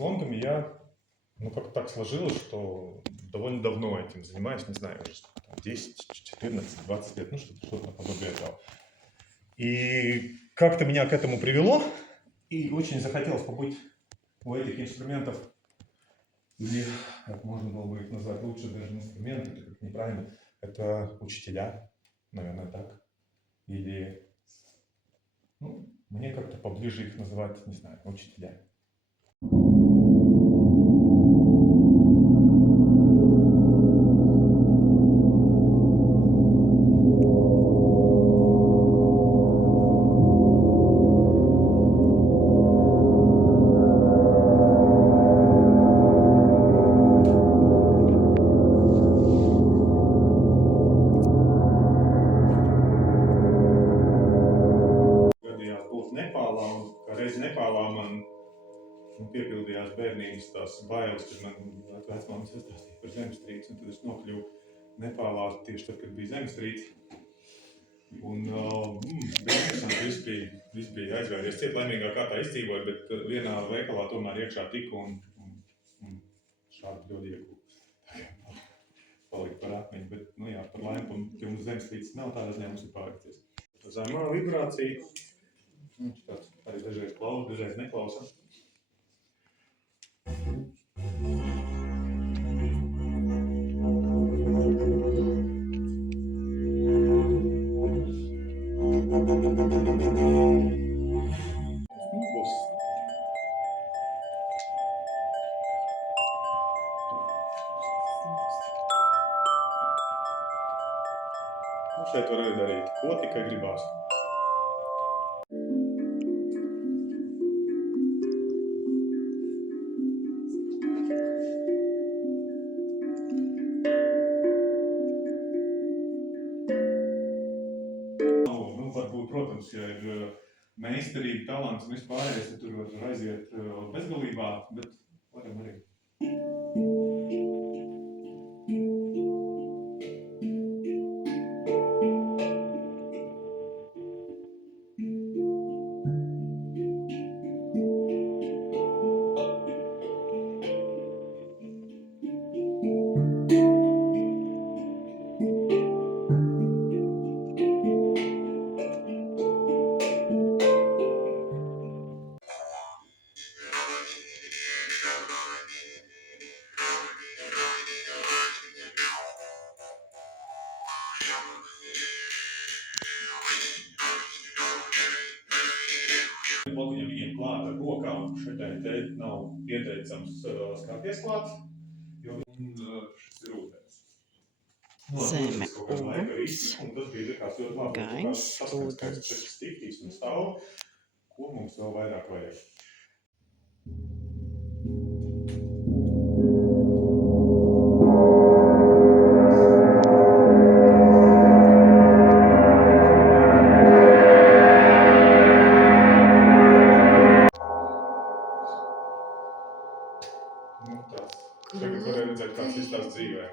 гонгами я, как-то так сложилось, что довольно давно этим занимаюсь, не знаю, уже 10, 14, 20 лет, что-то наподобие этого. И как-то меня к этому привело, и очень захотелось побыть у этих инструментов, или, как можно было бы их назвать лучше, даже инструменты, это как неправильно, это учителя, наверное, так. Или, мне как-то поближе их называть, не знаю, учителя. Gadījās būt Nepālā, un kā reiz Nepālā man piepildījās bērnības tās bailes, kad man vecmāmiņa sastāstīja par zemestrīci, un tad es nokļuvu Nepālā tieši tad, kad bija zemestrīce. Un bija interesanti, viss bija aizgājies ciet laimīgā kārtā izdzīvoju, bet vienā veikalā tomēr iekšā tiku un šādi ļoti iegūtu. Palika par atmiņu, bet, par laimi, ka mums zemestrīces nav, tādā ziņā mums ir paveicies. Zemā vibrācija, tāds arī dažreiz klausa, dažreiz neklausa. Būs. Šeit var arī darīt, ko tikai gribās. Varbūt, protams, ja ir meistarība, talants un vispārējais, tad tur var aiziet bezgalībā, bet varam arī. Potiņam viņiem klāt ar rokām, šitai te nav ieteicams skarties klāt, jo šis ir ūdens. Zeme, uguns, gaiss, ūdens. Stiktīs un stāv, ko mums vēl vairāk vajag. Tagad varēja redzēt, kāds izstāsts dzīvē.